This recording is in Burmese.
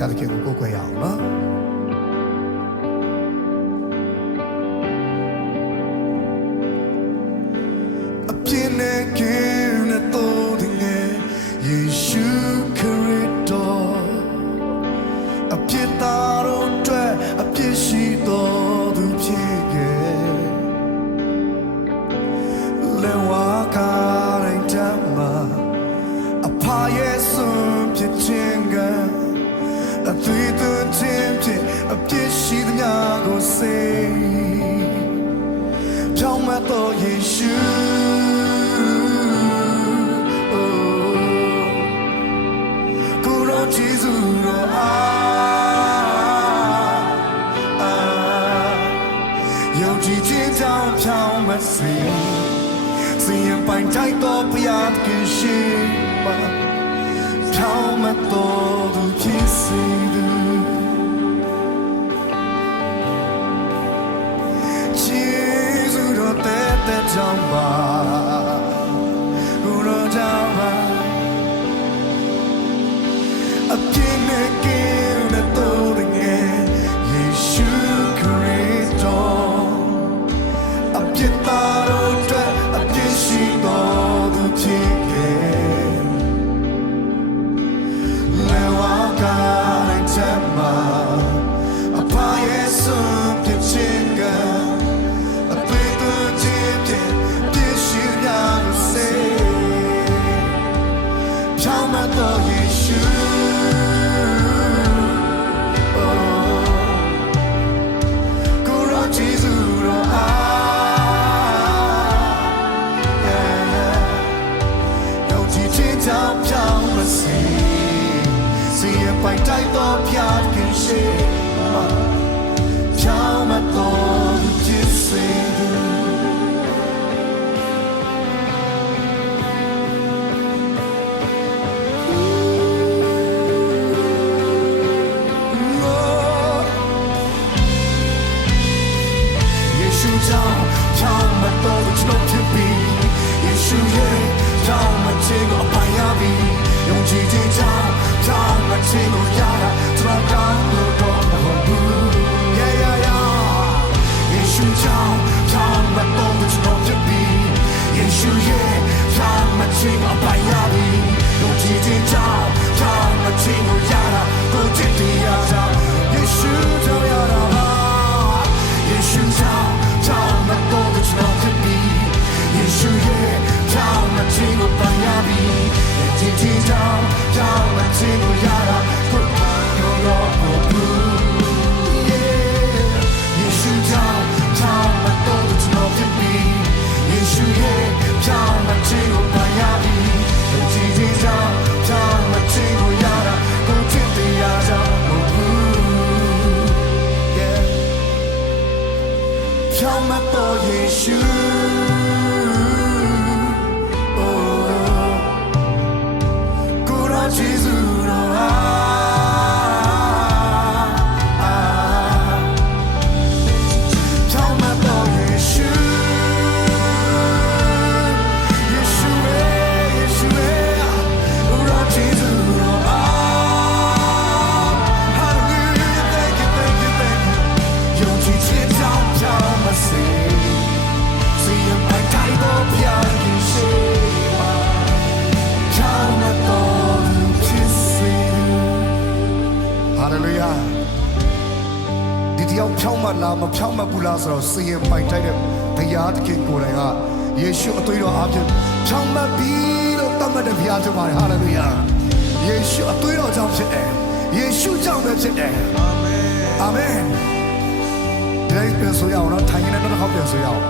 ဖျားသခင်ကိုကိုးကွယ်ရအောင်နော်အပြင်းနဲ့ကင်းနဲ့တော်တဲ့ယေရှုခရစ်တော်အပြစ်သားတို့အတွက်အပြစ်ရှိတော်သူဖြစ်ခဲ့လေဝါကာတိုင်းတမှာအဖရဲ့ဆုံးဖြစ်ခြင်းကအသွေးသွင်းခြင်းဖြစ်အပြစ်ရှိသမျှကိုစေကြောင့်မတော်ယေရှုစီရင်ပိုင်တိုက်တော်ဘုရားကရှိပါထောင်းမတော်သူဖြစ်စေသူခြေစွတော်တဲ့ကြောင့်ပါကိုရောကြောင့်ပါအပြင်းနဲ့ကင်းတဲ့တော်ငယ်ယေရှုခရစ်တော်အပြစ်သားတို့အတွက်အပြစ်ရှိတော်သူဖြစ်ခဲ့လေဝါကာတိုင်းချက်မှာအဖရဲ့ဆုံးဖြစ်ခြင်းကအသွေးသွင်းခြင်းဖြစ်ပြစ်ရှိရာကိုစေဖြောင်းမတော်ယေရှုကိုရောဂျေဇုတော်စီရင်ပိုင်တိုက်တော်ဖျားခင်ရှိမှာချောင်းမတော်ဖြစ်စေသူယေရှုကြောင့်ချောင်းမတော်ကျွန်တော်ဖြစ်ပြီးယေရှုရဲ့ချောင်းမခြင်းကိုအပိုင်ရပြီးယုံကြည်ခြင်းကြောင့်ချောင်းမခြင်းကိုရတာကျွန်တော်ကောင်းလို့တော့မဟုတ်ဘူး Yeah yeah yeah ယေရှုကြောင့်ချောင်းမတော်ကျွန်တော်ဖြစ်ပြီးယေရှုရဲ့ချောင်းမခြင်းကိုအပိုင်ရပြီးယုံကြည်ခြင်းကြောင့်ချောင်းမခြင်းကိုရတာကိုချစ်တရားကြောင့်ယေရှုကြောင့်ရတာပါယေရှုကြောင့်ချောင်းမတော်ကျွန်တော်ဖြစ်ပြီးယေရှုရဲ့ချောင်းမခြင်းကိုပိုင်ရပြီးJesus down, down, let's sing together. Put your love on blue. Yeah, Jesus down, down, my God, it's not to be. Jesus yeah, down, let's sing together. Jesus down, down, let's sing together. Go to the other blue. Yeah, down, my God, Jesus. Jesus, tell me about Yeshua, Yeshua, Yeshua, Lord Jesus, hallelujah, thank you, thank you, thank you. Your teaching down, down my sin. See you, my Bible, yeah, you say, tell me about. Hallelujah. ဒီတယောက်ဖြောင်းမလားမဖြောင်းမဘူးလားဆိုတော့စီရင်ပိုင်တိုက်တဲ့ဘုရားသခင်ကိုယ်တိုင်ကယေရှုအသွေးတော်အားဖြင့်ဖြောင်းမပြီးလို့တတ်မှတ်တဲ့ဘုရားကြောင့်ပါ Hallelujah. ယေရှုအသွေးတော်ကြောင့်ဖြစ်တယ်။ယေရှုကြောင့်ပဲဖြစ်တယ်။အာမင်။အာမင်။ဒီလိုပြန်ဆိုရအောင်နော်ထိုင်နေတော့တစ်ခေါက်ပြန်ဆိုရအောင်